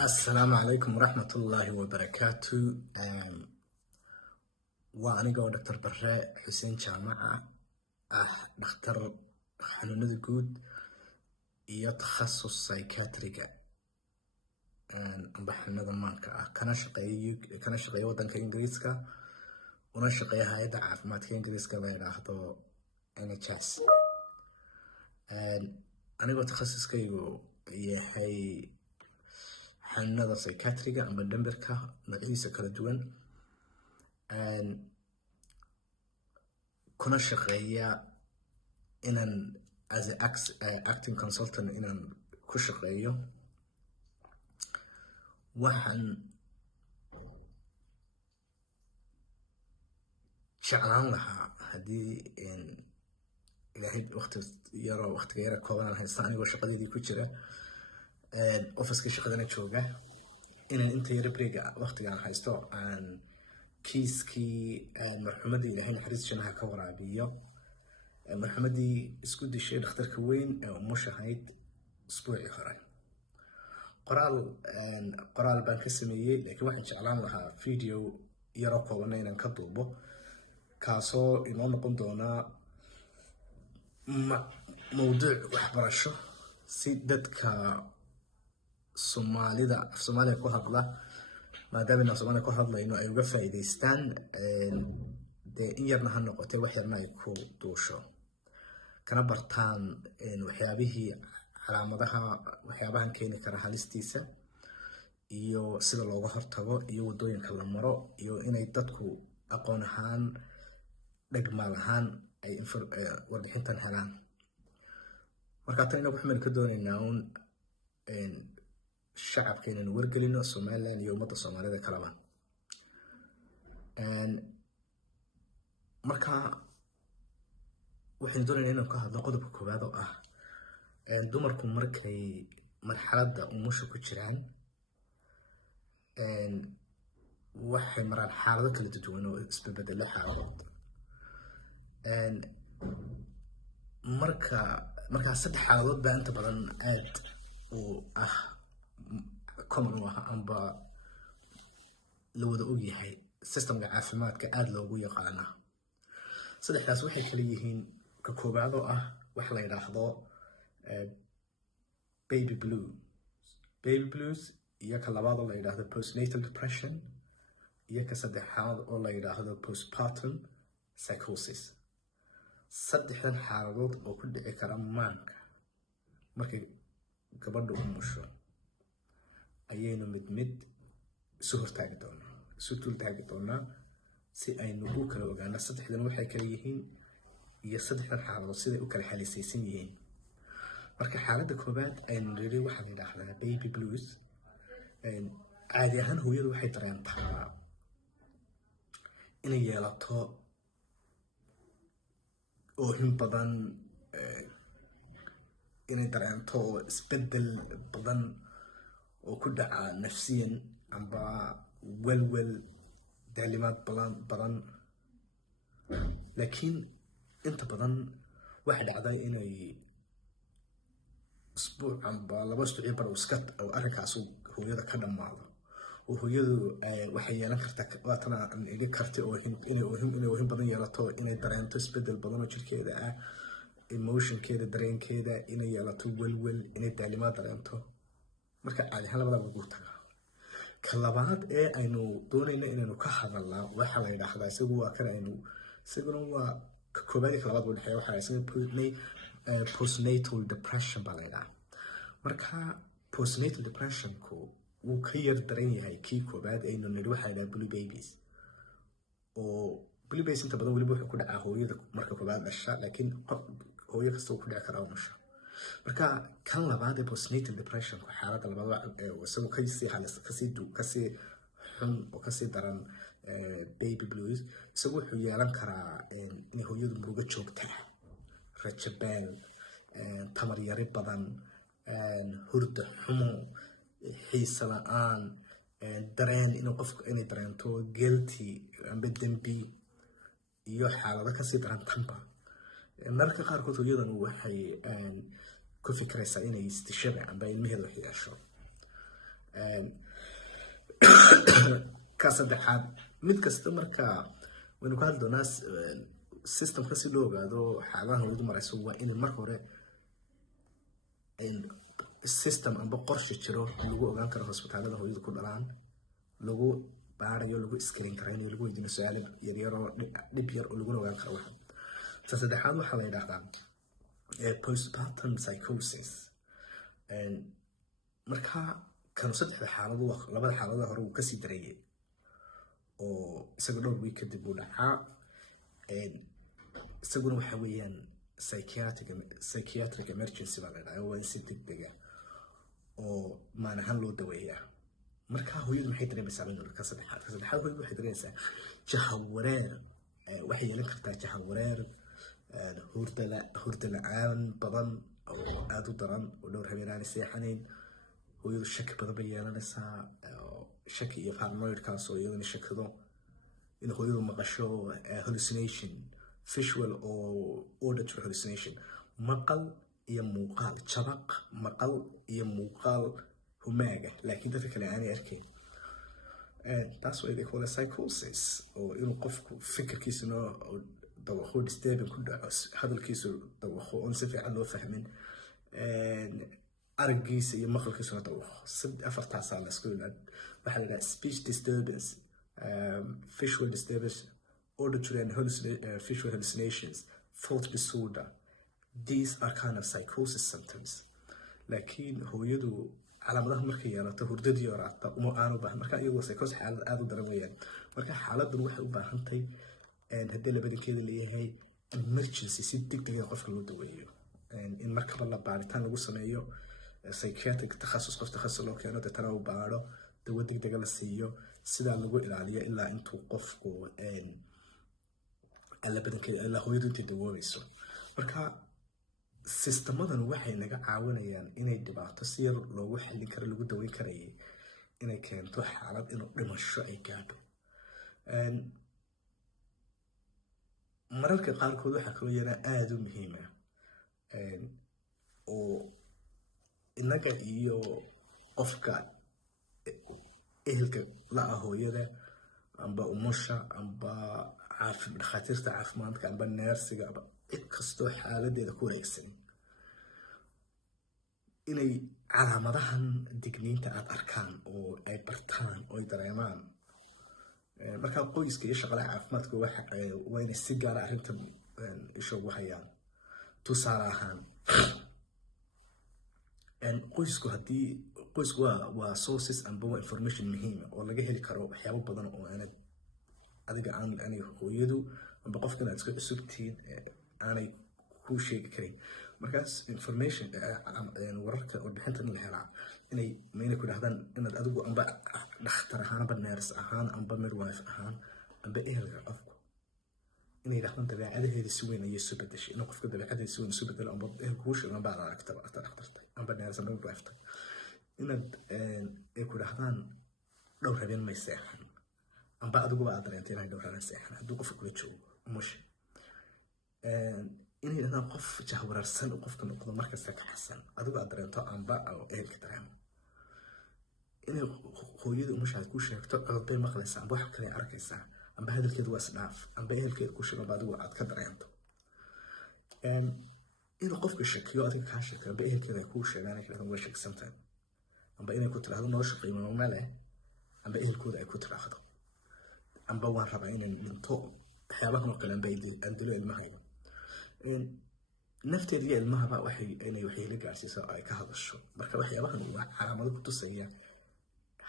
السلام عليكم ورحمة الله وبركاته. وأنا دكتور براء حسين جامعة دكتور حنون جود iyo takhasus psychiatriga baxnada maanka kana shaqeeyo wadanka Ingiriiska una shaqeeyo hay'adda caafimaadka Ingiriiska la yiraahdo NHS. aniga takhasuskaygu yahay xanuunada psychiatriga ama dambarka noocyadiisa kala duwan kuna shaqeeya inaan as an acting consultant inaan ku shaqeeyo waxaan jeclaan lahaa haddii ilaahay waqtiga yara kooban haysta anigoo shaqadeedii ku jira office-ka shaqadana jooga inaan inta yara break waqtigaan haysto aan kiiskii marxumadii ilaahay naxariis jannaha ka waraabiyo marxumadii isku dishay dhakhtarka weyn ee umushahayd usbuucii hore qoraal baan ka sameeyey laakiin waxaan jeclaan lahaa video yaro kooban inaan ka duubo kaasoo inoo noqon doonaa mawduuc waxbarasho si dadka Soomaalida ku hadla maadaama Soomaaliya ku hadlayno ay uga faa'iideystaan in yarna ha noqotee wax yarna ay ku duusho kana bartaan waxyaabihii calaamadaha waxyaabahan keeni kara halistiisa iyo sida looga hortago iyo wadooyinka la maro iyo inay dadku aqoon ahaan dhagmaal ahaan ay warbixintan helaan marka tan inagu waxaan ka doonaynaa shacabka inaan wargelino Somaliland iyo ummadda Soomaalida kalaba marka waxaan doonaynaa inaan ka hadlo qodobka koowaad oo ah dumarku markay marxaladda umusha ku jiraan waxay maraan xaalado kala duwan oo isbedbedelo xaaladood marka saddex xaaladood baa inta badan aad u common u ah amba la wada og yahay systemka caafimaadka aad loogu yaqaana saddexdaas waxay kala yihiin ka koowaad oo ah wax la yiraahdo baby blues iyo ka labaad oo la yiraahdo postnatal depression iyo ka saddexaad oo la yiraahdo postpartum psychosis saddexdan xaaladood oo ku dhici kara maanka markay gabadhu umusho ayaynu mid isu taagi doonaa si aynu u kala ogaano saddexdan waxay kala yihiin iyo saddexdan xaaladood siday u kala xalisaysan yihiin marka xaaladda koowaad aynu niri waxaa la yidhaahdaa baby blues caadi ahaan hooyadu waxay dareentaa inay yeelato oohin badan inay dareento isbedel badan oo ku dhaca nafsiyan amba welwel daalimaad badan laakiin inta badan waxa dhacday inay usbuuc amba laba usbuuc bar oo arrinkaas hooyada ka dhamaado oo hooyadu waxay yeelan kartaa waatana iga karti oo inay oohin badan yeelato inay dareento isbedel badan oo jirkeeda ah emotionkeeda dareenkeeda inay yeelato welwel inay daalimaad dareento marka caadi ahaan labada ugu taga ka labaad ee aynu doonayno inaynu ka hadalnaa waxa la yiraahdaa isaguna waa ka koobaad iyo ka labaad u dhexeeya waxa postnatal depression baa la yiraahdaa marka postnatal depressionku wuu ka yar daran yahay kii koobaad aynu nidhi waxa la yiraahdaa blue babies oo blue babies inta badan weliba wuxuu ku dhacaa hooyada marka koobaad dhasha laakiin hooyo kasta uu ku dhici karaa umusha marka kan labaad ee postnatal depression ku xaaladda labaad isagoo kasii xun oo kasii daran baby blues isagoo wuxuu yeelan karaa in hooyadu murugo joogta rajabeel tamar yari badan hurda xumo xiisa la'aan dareen inay dareento guilty amba dembi iyo xaalado kasii daran tanba marka qaarkood hooyadan waxay ku fikraysaa inay istishabe amba ilmaheeda wax yeesho ka saddexaad mid kasta marka waynu ka hadli doonaa systemka si loo ogaado xaaladaha hooyadu marayso waa in marka hore system amba qorshe jiro lagu ogaan karo hosbitaalada hooyadu ku dhalaan lagu baarayo lagu screen karaynayo lagu weydiino su-aalo yaryar oo dhib yar oo laguna ogaan karo waxa ta saddexaad waxaa la yidhaahdaa postpartum psychosis marka kanu saddexda xaaladu labada xaalada hore uu kasii dareeyay oo isaga dhowr week kadib uu dhacaa isaguna waxa weeyaan psychiatric emergency baa la yidhaahdaa waa in si degdega oo maan ahaan loo daweeyaa marka hooyadu maxay dareemaysaa ka saddexaad hooyadu waxay dareemaysaa jahawareer waxay yeelan kartaa jahawareer hurda la-aan badan oo aada u daran oo dhowr habeen aanay seexanayn hooyadu shaki badan bay yeelanaysaa shaki iyo paranoidkaas oo iyadana shakido in hooyadu maqasho hallucination visual oo auditory hallucination maqal iyo muuqaal jabaq maqal iyo muuqaal humaaga laakiin dadka kale aanay arkayn taas waa idin kale psychosis oo inuu qofku fikirkiisuna dawaqo disturbing ku dhaco hadalkiisu dawaqo oon si fiican loo fahmin araggiisa iyo maqalkiisuna dawaqo afartaasaa la isku ilaad waxaa la yidhaha speech disturbance visual disturbance auditory and visual hallucinations thought disorder these are kind of psychosis symptoms laakiin hooyadu calaamadaha markay yeelato hurdadii horaata uma aanu baahan marka iyadoo psychosis xaalad aada u daran weeyaan marka xaaladdan waxay u baahan tahay haddii labadinkeeda leeyahay emergency si degdeg ah qofka loo daweeyo in markaba la baaritaan lagu sameeyo psychiatric qof takhasus loo keeno deetana uu baaro dawo degdega la siiyo sidaa lagu ilaaliyo ilaa intuu qofku labadinkeeda ilaa hooyadu intay dawoobayso marka sistemadan waxay naga caawinayaan inay dhibaato si yar loogu xallin karo lagu daweyn karayay inay keento xaalad inuu dhimasho ay gaadho mararka qaarkood waxaa kaloo yaraa aada u muhiima oo innaga iyo qofka ehelka la-ah hooyada amba umusha amba dhakhaatiirta caafimaadka amba neersiga amba cid kastoo xaaladeeda ku wareegsan inay calaamadahan digniinta aada arkaan oo ay bartaan oo ay dareemaan markaa qoyska iyo shaqalaha caafimaadka waa inay si gaara arrintan ishoogu hayaan tusaale ahaan qoysku waa sources amba waa information muhiima oo laga heli karo waxyaabo badan oo aanad adiga aanay hooyadu amba qofkan aad isku cusubtihiin aanay kuu sheegi karin markaas information wararka warbixintan la helaa inay ku dhahdaan inaad adigu amba dhakhtar ahaan amba nurse ahaan amba midwife ahaan amba ehelka qofku inay dhahdaan dabeecadaheeda si weyn ayay isu bedeshay inuu qofka dabeecadeeda si weyn isu bedelo amba ehelka kuu sheego amba aad aragtaba dhakhtarta amba nurse amba midwife inaad ay ku dhahdaan dhowr habeen may seexan amba adiguba aad dareentay inay dhowr habeen seexan hadduu qofka kula joogo umusha inay dhahdaan qof jahwararsan oo qofka noqdo markasta ka xasan adigu aad dareento amba ehelka dareemo inay hooyada umusha aad ku sheegto codod bay maqlaysaa amba wax kale arkaysaa amba hadalkeedu waa isdhaaf amba ehelkeeda ku sheego amba adigu aad ka dareento inuu qofka shakiyo adiga kaa sheegto amba ehelkeeda ay kuu sheegaan ay dhahdaan waa shaksantahay amba inay ku tiraahdo nolosha qiimo ma leh amba ehelkooda ay ku tiraahdo amba waan rabaa inaan dhinto waxyaabahan oo kale amba aan dilo ilmahayga nafteeda iyo ilmahaba inay waxyeelo gaarsiiso ay ka hadasho marka waxyaabahan waa calaamado ku tusaya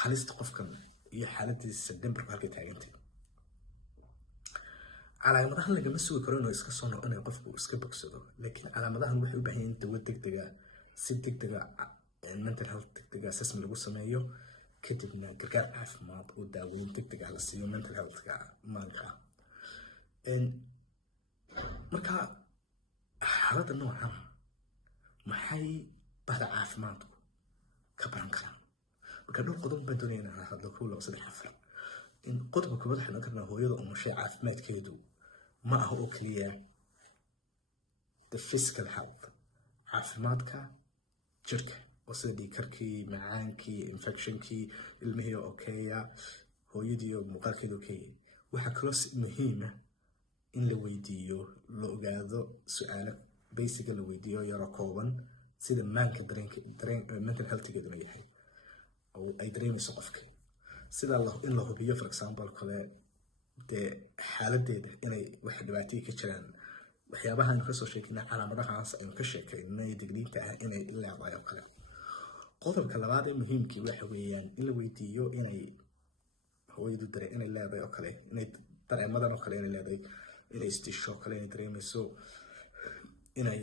halista qofkan iyo xaaladiisa dhimbarku halkay taagantay calaamadahan lagama sugi karo inuu iska soo noqo inay qofku iska bogsado laakiin calaamadahan waxay u baahan yihiin dawo degdega si degdega mental health degdega assessment lagu sameeyo kadibna gargaar caafimaad oo daaweyn degdega la siiyo mental healthka maalinka marka xaaladda noocan maxay bahda caafimaadku ka baran karaan marka dhowr qodob baan doonaya inaan hadlo 1 2 3 4 qodobka koowaad waxaan oran karnaa hooyada umushay caafimaadkeedu ma aha oo keliya the physical health caafimaadka jirka oo sida dhiigkarkii, macaankii, infectionkii, ilmihii okeeya, hooyadii oo muuqaalkeeda okeeya. waxaa kaloo muhiima in la weydiiyo, la ogaado su-aalo basiga la weydiiyo yaro kooban, sida maanka mental healthgeeduna yahay oo ay dareemayso qofka, sida in la hubiyo for example kale dee xaaladeeda inay wax dhibaatooyin ka jiraan, waxyaabaha aynu kasoo sheekeynay calaamadahaas aynu ka sheekeynay digniinta ah inay leedahay oo kale. qodobka labaad ee muhiimkii waxa weeyaan in la weydiiyo inay hooyadu inay leedahay oo kale, inay dareemadan oo kale inay leedahay, inay isdisho oo kale, inay dareemayso, inay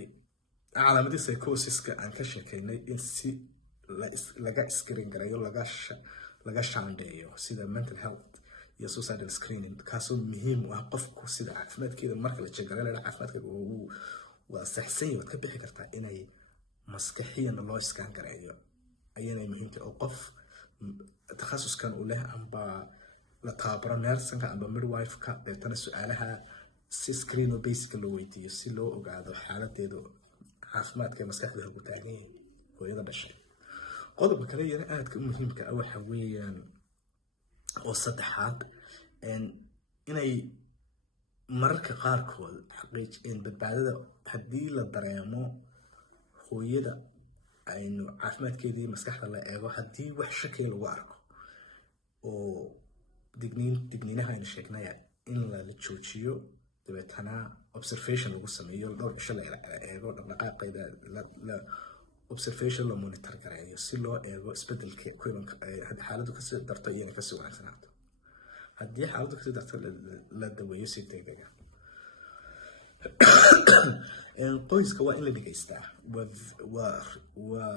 calaamadii psychosiska aan ka sheekeynay in si laga screen gareeyo, laga shaandheeyo sida mental health iyo suicidal screening, kaasoo muhiim u ah qofku sida caafimaadkeeda marka la jeegarayo caafimaadkeeda waa saxsan waad ka bixi kartaa, inay maskaxiyan loo iskaan gareeyo ayana muhiimta oo qof takhasuskan u leh amba la taabaro nersanka amba midwife-ka deetana su-aalaha si screen oo basic loo weydiiyo si loo ogaado xaaladeeda caafimaadka maskaxda ugu taagan yahay hooyada dhashay. qodobka kale yana aadka u muhiimka ah waxa weeyaan oo saddexaad inay mararka qaarkood xaqiijin badbaadada haddii la dareemo hooyada aynu caafimaadkeedii maskaxda la eego, haddii wax shaki lagu arko oo digniinaha aynu sheegnaya in la joojiyo, dabeetana observation lagu sameeyo, dhowr cisho la eego dhaqdhaqaaqeeda, observation la monitor gareeyo si loo eego isbedelka xaaladdu kasii darto iyo inay kasii wanaagsanaato. haddii xaaladdu kasii darto la daweeyo si degdeg ah. qoyska waa in la dhegeystaa, waa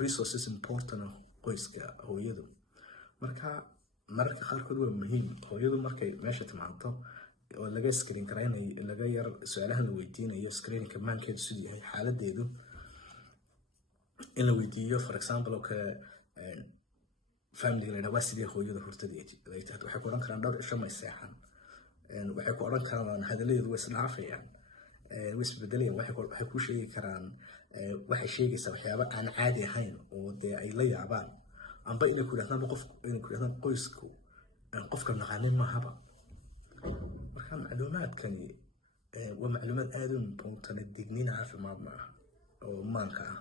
resources important qoyska hooyadu. marka mararka qaarkood waa muhiim hooyadu markay meesha timaado oo laga screen gareynayo, laga yar su-aalaha la weydiinayo, screeningka maankeedu siduu yahay, xaaladeedu in la weydiiyo for example oo kale family la waa sidii hooyada hortadeedii waxay ku odhan karaan dhowr cisho may seexan, waxay ku odhan karaan hadaladeedu way isdhaafayaan, way isbedelayaan, waxay ku sheegi karaan, waxay sheegaysaa waxyaabo aan caadi ahayn oo dee ay la yaabaan, amba inay ku yidhahdaan qoysku qofka naqaanin maahaba. marka macluumaadkani waa macluumaad aad u important, digniin caafimaad maaha oo maanka ah.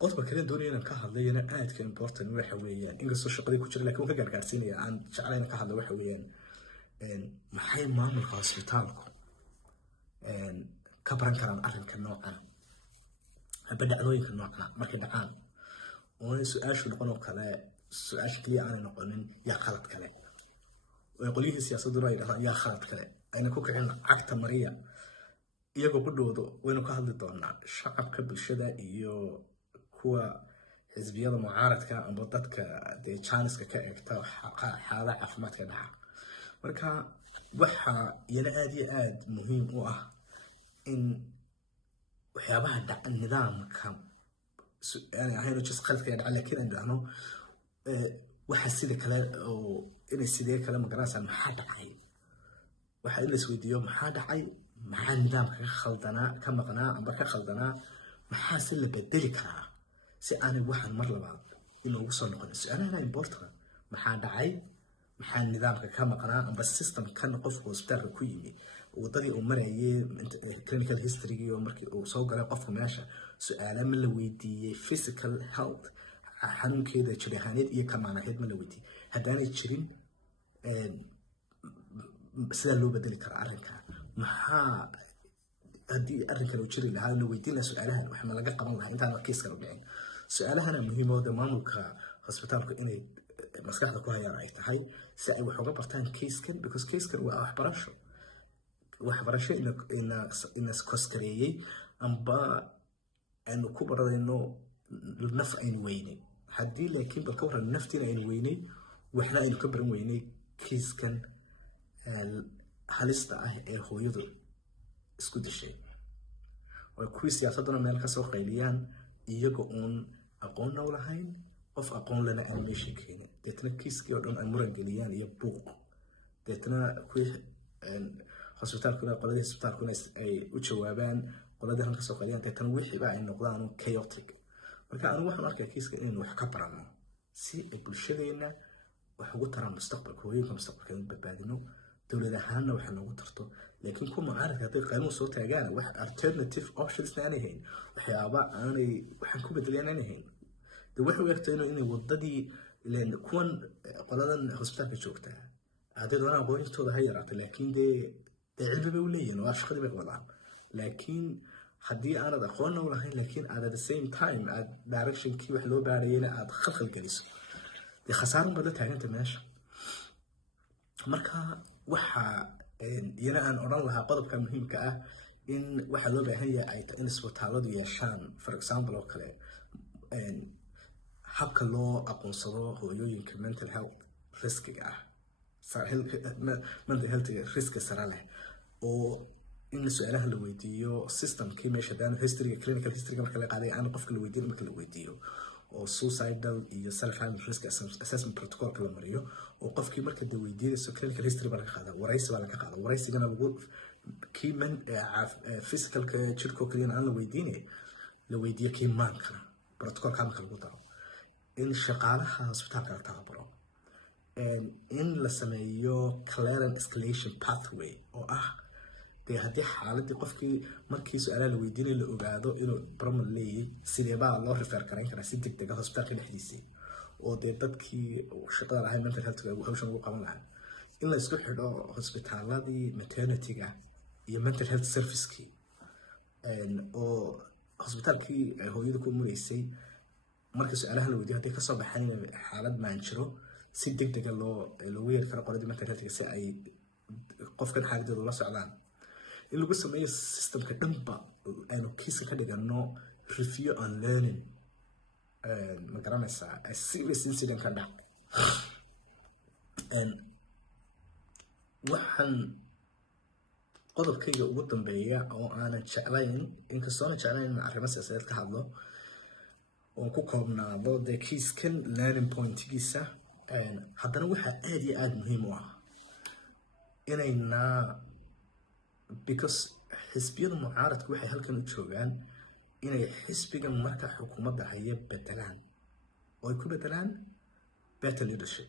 qodobka kale doonaya inaan ka hadlayana aadka important waxa weeyaan, inkastoo shaqadii ku jira laakiin waan ka gaargaarsiinaya, aan jeclayn ka hadla waxa weeyaan maxay maamulka hosbitaalku ka baran karaan arrinka noocan haba dhacdooyinka noocan markay dhacaan, oo su-aashu noqon oo kale su-aasha keliya aanay noqonin yaa khalad kale, oo qolyihii siyaasaduna ay dhahdaan yaa khalad kale, ayna ku kicin cagta mariya iyagoo ku dhowdo. waynu ka hadli doonaa shacabka, bulshada iyo kuwa xisbiyada mucaaradka amba dadka dee jaaniska ka eegta xaalada caafimaadka dhaca. marka waxaa yana aad iyo aad muhiim u ah in waxyaabaha dhaca nidaamka aanay ahayn oo jis qaladka dhaca, laakiin aan dhahno waxa sida kale oo inay sidee kale magaranaysaa maxaa dhacay, waxa in la isweydiiyo maxaa dhacay, maxaa nidaamka ka maqnaa amba ka khaldanaa, maxaa si la bedeli karaa si aanay waxan mar labaad inoogu soo noqon. su-aalaha important, maxaa dhacay, maxaa nidaamka ka maqnaa amba system kan qofka hospitaalka ku yimi, wadadii uu marayay clinical history oo markii uu soo galay qofka meesha, su-aala ma la weydiiyey, physical health xanuunkeeda jir ahaaneed iyo kamaanaheed ma la weydiiyey. haddaanay jirin sidaa loo bedeli karaa arrinka, maxaa haddii arrinkan uu jiri lahaa la weydiin lahaa su-aalahan wax ma laga qaban lahaa intaan kiiskan u dhicin. su-aalahana muhiim oo maamulka hosbitaalku inay maskaxda ku hayaan ay tahay si ay wax uga bartaan kiiskan, because kiiskan waa waxbarasho ina koskareeyey amba aynu ku baranayno naf aynu weynay. haddii laakiin bal ka waran naftiina aynu weynay, waxna aynu ka baran weynay kiiskan halista ah ee hooyadu isku dishay, oo kuwii siyaasaduna meel ka soo qayliyaan iyaga uun aqoonna u lahayn, qof aqoon lana aan meesha keenin, deetna kiiskii oo dhan ay muran geliyaan iyo buuq, deetna kuwii hosbitaalkuna qoladii hosbitaalkuna ay u jawaabaan qoladii halka soo qayliyaan, deetna wixiiba ay noqdaan chaotic marka anigu waxaan arkaa kiiska inaynu wax ka barano si ay bulshadeena wax ugu taraan mustaqbalka hooyinka mustaqbalka inuu badbaadino dowlad ahaanna waxa noogu tarto laakiin kuwa mucaaradka hadday qaanuun soo taagaan wax alternative options aanay hayn waxyaaba aanay waxaan ku bedelayaan aanay hayn de waxay u egtay inay wadadii ileen kuwan qoladan hospitaalka joogta hadday doonaan aqoonintooda ha yaraata laakiin dee cilmi bay u leeyihiin waa shaqadii bay wadaan laakiin haddii aanad aqoonna u lahayn laakiin aad at the same time aad directionkii wax loo baarayayna aad khalkhal geliso dee khasaaran baad la taaganta meesha marka waxa iyana aan odhan lahaa qodobka muhiimka ah in waxa loo baahan yahay ay tahay in isbitaaladu yeeshaan for example oo kale habka loo aqoonsado hooyooyinka mental health riskiga ah mental health riska sare leh oo in su'aalaha la weydiiyo systemkii meesha daan historyga clinical historyga marka la qaaday aan qofka la weydiin marka la weydiiyo oo suicidal iyo self harm risk assessment protocol la mariyo oo qofkii marka la weydiiyo clinical history baa laga qaadaa waraysi baa laga qaadaa waraysigana lagu kii man physical jirko kaliya aan la weydiinay la weydiiyo kii maankana protocolka marka lagu daro in shaqaalaha hospitaalka la tababaro in la sameeyo clearance escalation pathway oo ah dee haddii xaaladii qofkii markii su-aalaha la weydiinay la ogaado inuu problem leeyahay sidee baa loo refer garayn karaa si degdeg ah hospitaalka dhexdiisii oo dee dadkii shaqada lahayd mental health hawshan ugu qaban lahaa in la isku xidho hospitaaladii maternityga iyo mental health servicekii oo hospitaalkii hooyada ku mureysay marka su-aalaha la weydiiyo hadday kasoo baxaan xaalad maan jiro si degdega loogu yeeri karo qoladii mental healthga si ay qofkan xaaladooda ula socdaan in lagu sameeyo systemka dhanba aynu kiiska ka dhigano review and learning ma garanaysaa a serious incident ka dhac waxaan qodobkayga ugu dambeeya oo aanan jeclayn inkastoona jeclayn in arrimo siyaasadeed ka hadlo oo ku koobnaado dee kiiskan learning pointgiisa haddana waxaa aad iyo aada muhiim u ah inayna because xisbiyada mucaaradku waxay halkan u joogaan inay xisbigan marka xukuumadda haya bedelaan oo ay ku bedelaan better leadership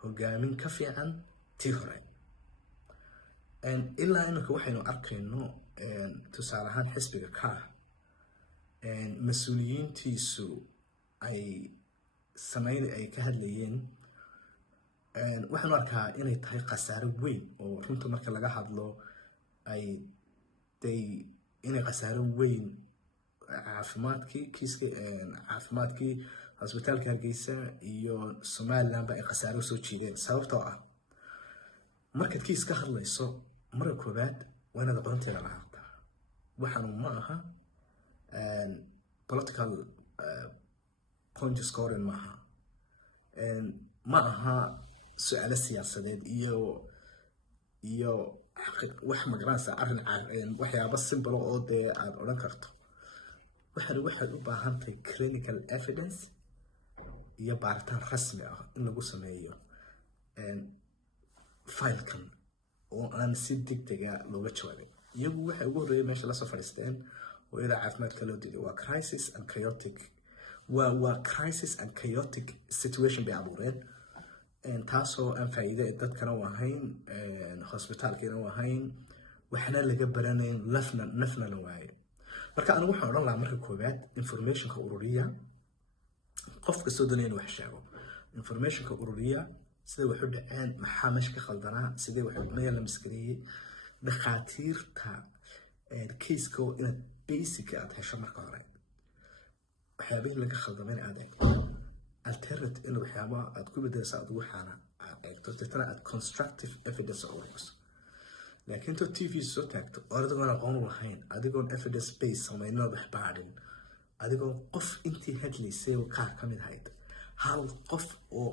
hogaamin ka fiican tii hore ilaa iminka waxaynu arkayno tusaale ahaan xisbiga ka mas-uuliyiintiisu ay ka hadlayeen waxaanu arkaa inay tahay khasaaro weyn oo runta marka laga hadlo inay khasaaro weyn caafimaadkii hospitaalka Hargeysa iyo Somalilandba ay khasaaro soo jiideen sababtoo ah markaad kiis ka hadlayso marka koobaad waa inaad aqoonteeda lahaataa waxaanu ma aha political point scoring ma aha su'aalo siyaasadeed iyo wax magaranaysa arrin waxyaabo simple oo dee aad odhan karto waxaad u baahan tahay clinical evidence iyo baaritaan rasmi ah in lagu sameeyo filekan oo aan si degdega looga jawaabin iyagu waxay ugu horreeyay meesha lasoo fadhiisteen oo ilaa caafimaadka loo diiday waa crisis and chaotic situation bay abuureen taasoo aan faa'iido dadkana u ahayn hospitaalkiina u ahayn waxna laga baranayn nafna la waayo marka anigu waxaan odhan lahaa marka koowaad informationka ururiya qof kastoo doonaya inuu wax sheego informationka ururiya sidee wax u dhaceen maxaa meesha ka khaldanaa sidee wax maya la maskariyey dhakhaatiirta kiiska inaad basic aad hesho marka hore waxyaabihii laga khaldamay aad eegto alternative in waxyaabaha aad ku bedelaysa aad ugu xaana aad eegto dadna aad constructive evidence ururiso laakiin to TV soo taagto oo adigoon aqoon u lahayn adigoon evidence base samayno wax baadhin adigoo qof intii hadlaysay oo ka mid ahayd hal qof oo